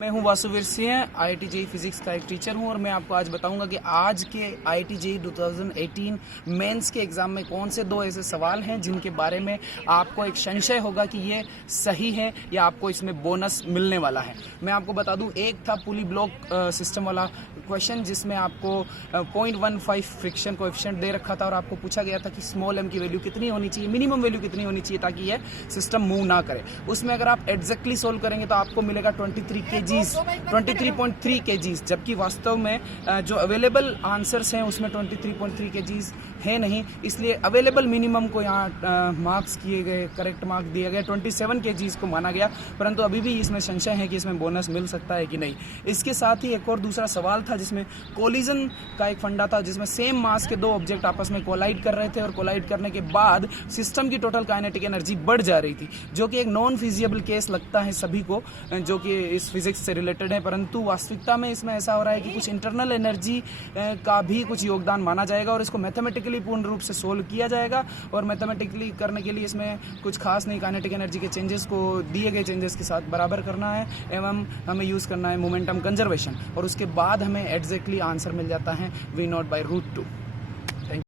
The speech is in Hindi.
मैं हूं वासुवीर सिंह, IIT JEE फिजिक्स का एक टीचर हूं और मैं आपको आज बताऊंगा कि आज के IIT JEE 2018 मेंस के एग्जाम में कौन से दो ऐसे सवाल हैं जिनके बारे में आपको एक संशय होगा कि ये सही है या आपको इसमें बोनस मिलने वाला है। मैं आपको बता दूं, एक था पुली ब्लॉक सिस्टम वाला क्वेश्चन जिसमें आपको 0.15 फ्रिक्शन कोएफिशिएंट दे रखा था और आपको पूछा गया था कि स्मॉल m की वैल्यू कितनी होनी चाहिए, मिनिमम वैल्यू कितनी होनी चाहिए ताकि ये सिस्टम मूव ना करे। उसमें अगर आप एग्जैक्टली सोल्व करेंगे तो आपको मिलेगा 23.3 kgs, जबकि वास्तव में जो अवेलेबल आंसर्स हैं उसमें 23.3 kgs है नहीं, इसलिए अवेलेबल मिनिमम को यहाँ मार्क्स किए गए, करेक्ट मार्क दिया गया, 27 kgs को माना गया। परंतु अभी भी इसमें संशय है कि इसमें बोनस मिल सकता है कि नहीं। इसके साथ ही एक और दूसरा सवाल था जिसमें कोलिजन का एक फंडा था, जिसमें सेम मास के दो ऑब्जेक्ट आपस में कोलाइड कर रहे थे और कोलाइड करने के बाद सिस्टम की टोटल काइनेटिक एनर्जी बढ़ जा रही थी, जो कि एक नॉन फिजिबल केस लगता है सभी को जो कि इस फिजिक्स से रिलेटेड है। परंतु वास्तविकता में इसमें ऐसा हो रहा है कि कुछ इंटरनल एनर्जी का भी कुछ योगदान माना जाएगा और इसको मैथमेटिकली पूर्ण रूप से सोल्व किया जाएगा। और मैथमेटिकली करने के लिए इसमें कुछ खास नहीं, काइनेटिक एनर्जी के चेंजेस को दिए गए चेंजेस के साथ बराबर करना है एवं हमें यूज़ करना है मोमेंटम कंजर्वेशन, और उसके बाद हमें एग्जैक्टली आंसर मिल जाता है V0/√2।